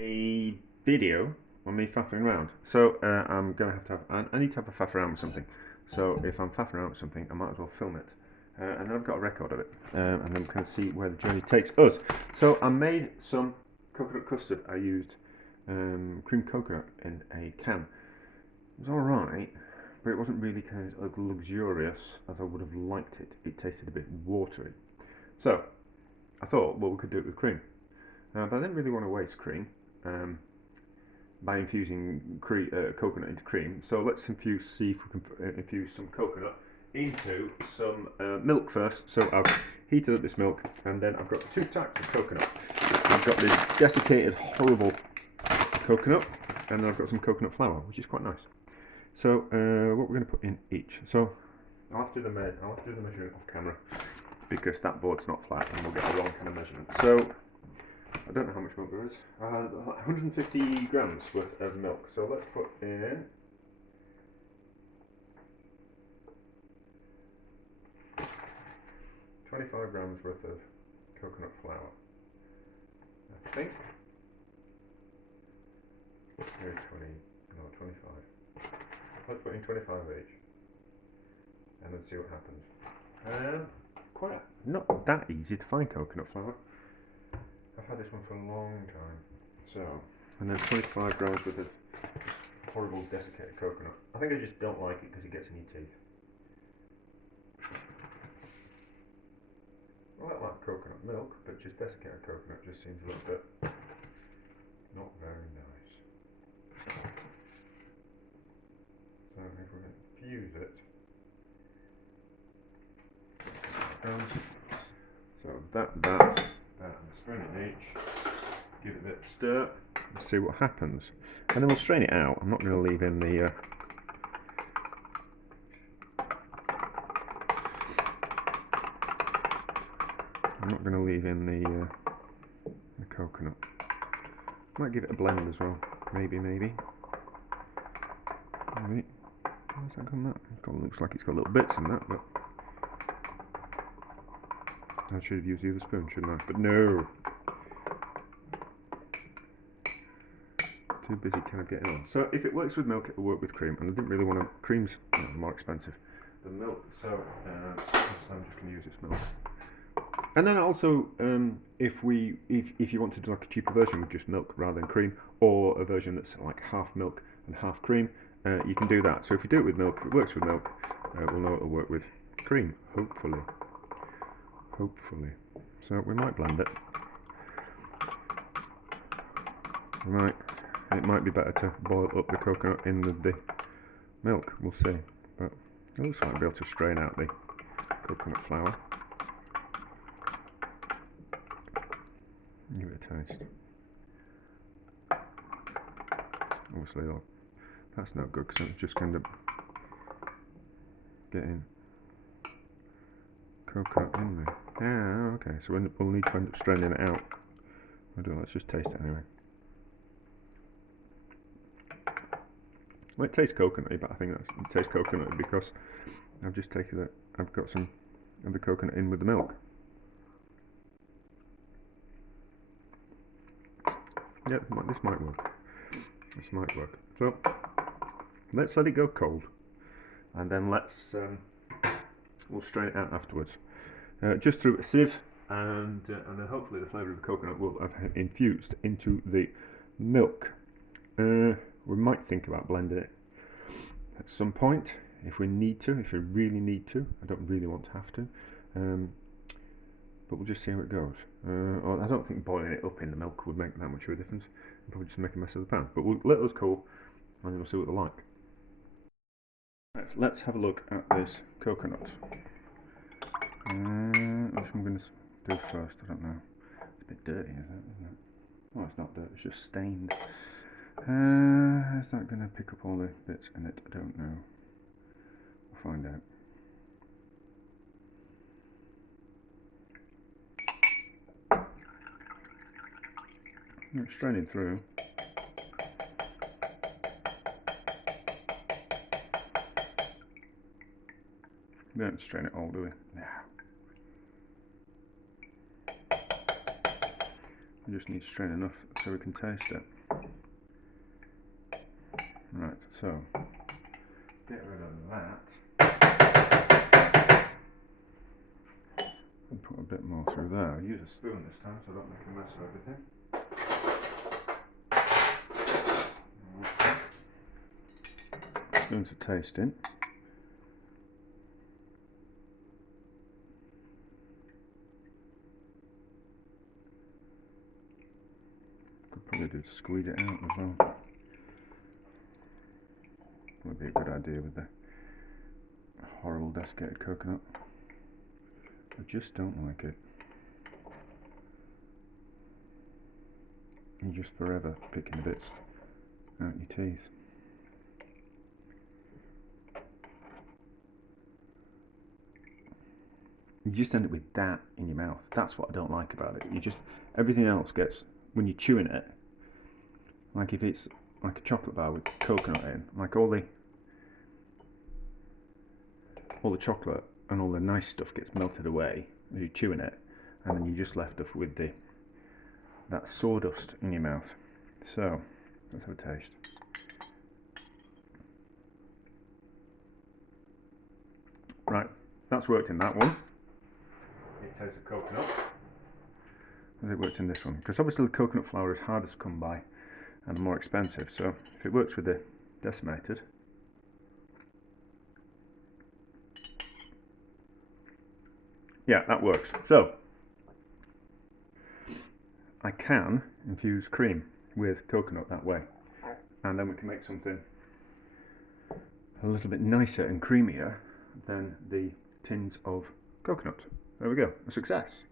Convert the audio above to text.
a video on me faffing around. So I'm gonna have to have. I need to have a faff around with something. So if I'm faffing around with something, I might as well film it. And then I've got a record of it, and then kind of see where the journey takes us. So I made some coconut custard. I used cream coconut in a can. It was all right, but it wasn't really kind of luxurious as I would have liked it. It tasted a bit watery. So I thought, well, we could do it with cream. But I didn't really want to waste cream by infusing coconut into cream. So let's see if we can infuse some coconut into some milk first. So I've heated up this milk, and then I've got two types of coconut. I've got this desiccated, horrible coconut, and then I've got some coconut flour, which is quite nice. So what we're going to put in each. So I'll have to do the measurement off camera because that board's not flat, and we'll get the wrong kind of measurement. So I don't know how much milk there is. 150 grams worth of milk. So let's put in 25 grams worth of coconut flour. I think. Maybe 20, no, 25. Let's put in 25 each, and then see what happens. Quite not that easy to find coconut flour. I've had this one for a long time. So, and then 25 grams worth of horrible desiccated coconut. I think I just don't like it because it gets in your teeth. I like coconut milk, but just desiccated coconut just seems a little bit not very nice. So if we infuse it, so that and a spoon in each, give it a bit of stir, and see what happens, and then we'll strain it out. I'm not going to leave in the the coconut. Might give it a blend as well. Maybe. How's that gone? Looks like it's got little bits in that, but I should have used the other spoon, shouldn't I? But no. Too busy kind of getting on. So if it works with milk, it will work with cream. And I didn't really want to. Cream's more expensive than milk, so I'm just going to use this milk. And then also, if you want to do like a cheaper version with just milk rather than cream, or a version that's like half milk and half cream, you can do that. So if you do it with milk, if it works with milk, we'll know it'll work with cream, hopefully. So we might blend it. It might be better to boil up the coconut in the milk. We'll see. But it looks like I'll be able to strain out the coconut flour. Give it a taste. Obviously, that's not good because it's just kind of getting coconut in there. Ah, okay. So we'll need to end up straining it out. Let's just taste it anyway. Well, it tastes coconutty, but I think it tastes coconutty because I've just taken it. I've got some of the coconut in with the milk. Yeah, this might work. So let's let it go cold, and then we'll strain it out afterwards, just through a sieve, and then hopefully the flavour of the coconut will have infused into the milk. We might think about blending it at some point if we really need to. I don't really want to have to, but we'll just see how it goes. I don't think boiling it up in the milk would make that much of a difference. It'll probably just make a mess of the pan. But we'll let those cool, and we'll see what they're like. Right, let's have a look at this coconut. Which I'm going to do first. I don't know. It's a bit dirty, isn't it? Oh, it's not dirty. It's just stained. Is that going to pick up all the bits in it? I don't know. We'll find out. It's straining through. We don't strain it all, do we? No. We just need strain enough so we can taste it. Right, so get rid of that. And put a bit more through there. I'll use a spoon this time so I don't make a mess of everything. Spoon to taste in. Could probably do to squeeze it out as well. Would be a good idea with the horrible desiccated coconut. I just don't like it. You're just forever picking the bits out your teeth. You just end up with that in your mouth. That's what I don't like about it. You just, everything else gets, when you're chewing it, like if it's like a chocolate bar with coconut in, like all the chocolate and all the nice stuff gets melted away as you're chewing it, and then you're just left off with that sawdust in your mouth. So let's have a taste. Right, that's worked in that one. It tastes of coconut. Has it worked in this one? Because obviously the coconut flour is harder to come by and more expensive, so if it works with the decimated, yeah, that works. So I can infuse cream with coconut that way, and then we can make something a little bit nicer and creamier than the tins of coconut. There we go, a success.